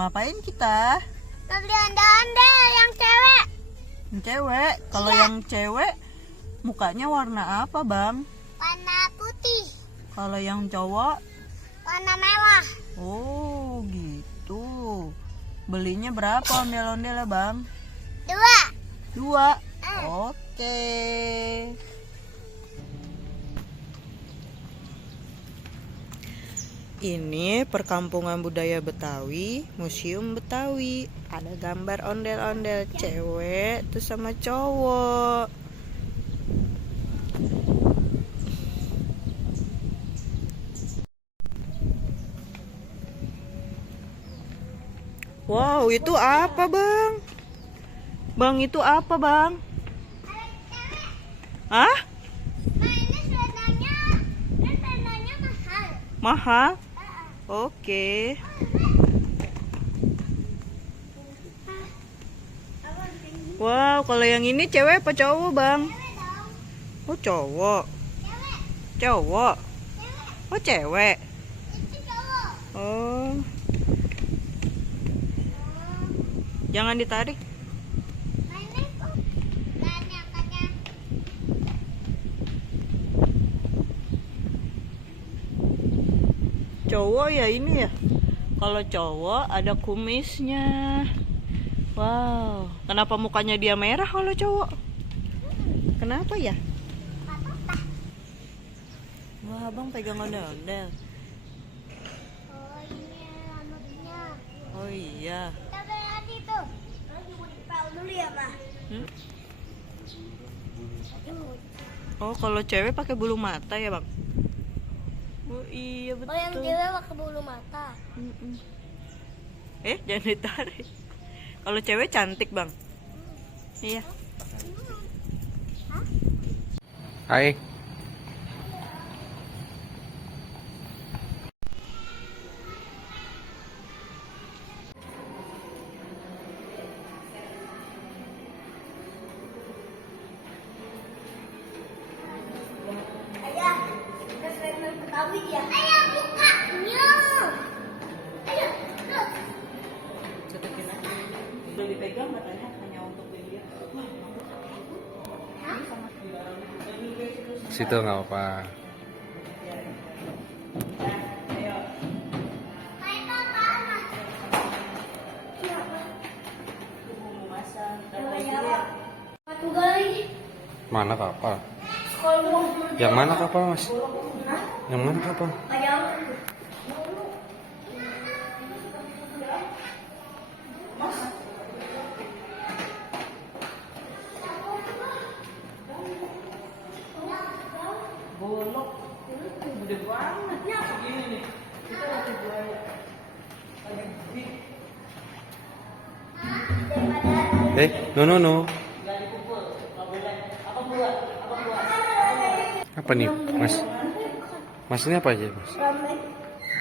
ngapain kita? Beli ondel-ondel yang cewek. Yang cewek? Kalau yang cewek mukanya warna apa, Bang? Warna putih. Kalau yang cowok? Warna merah. Oh, gitu. Belinya berapa ondel-ondelnya, Bang? 2. 2. Oke. Ini perkampungan budaya Betawi, Museum Betawi. Ada gambar ondel-ondel cewek tuh sama cowok. Wow, itu apa, Bang? Bang, itu apa, Bang? Hah? Nah, ini selendangnya mahal. Mahal? Oke. Wow, kalau yang ini cewek apa cowok, Bang? Cewek dong. Oh, cowok. Cewek. Cowok. Cewek. Oh, cewek. Itu cowok. Oh, jangan ditarik. Nah, ini kok banyak katanya. Cowok ya ini ya. Kalau cowok ada kumisnya. Wow, kenapa mukanya dia merah kalau cowok? Kenapa ya? Wah, Bang pegang ondel-ondel. Oh, ini rambutnya. Oh iya. Kita berarti tuh. Tahu dulu ya, Ma. Oh, kalau cewek pakai bulu mata ya, Bang? Oh iya betul. Oh, yang cewek pakai bulu mata. Jangan ditarik. Kalau cewek cantik, Bang. Iya. Hai. Ayah, kita selendang Betawi ya. Ayah, bukanya. Ayah, terus. Cetekin aja. Udah dipegang katanya hanya untuk dilihat. Situ nggak apa-apa. Satu kali. Mana kapal? Kalau Yang mana kapal, Mas? Yang mana kapal? ayam. Bolok. Gede banget. Segini nih. Kita lagi buaya. Lagi gede. No. Apa nih, Mas? Mas ini apa aja, Mas?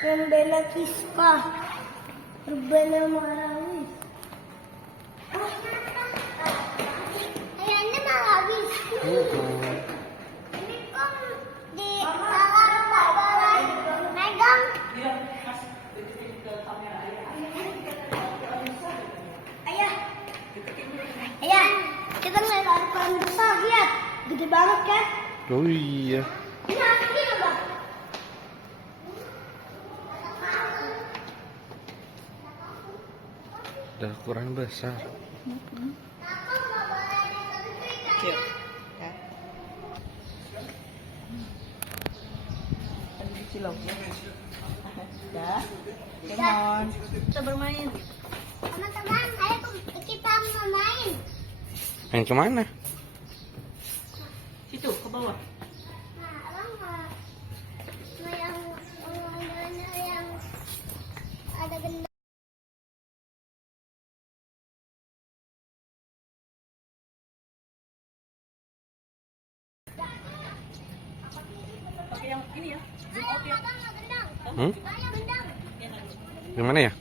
Rambela Kispa. Rambela Marawis. Ayahnya Marawis. Ini kok di bawah megang. Ayah. Ayah, kita ngeliat ikan besar, lihat. Gede banget kan? Oh iya. Ini asli loh, Bang. Udah kurang besar. Yuk. Ya. Ada di silau. Dah. Come on. Kita bermain. Teman-teman, ayo kita mau main. Main kemana? Situ ke bawah. Nah, abang mau yang ada gendang. Pakai yang ini ya. Zoom out ya. Abang mau gendang. Hmm? Ayo gendang. Gimana ya?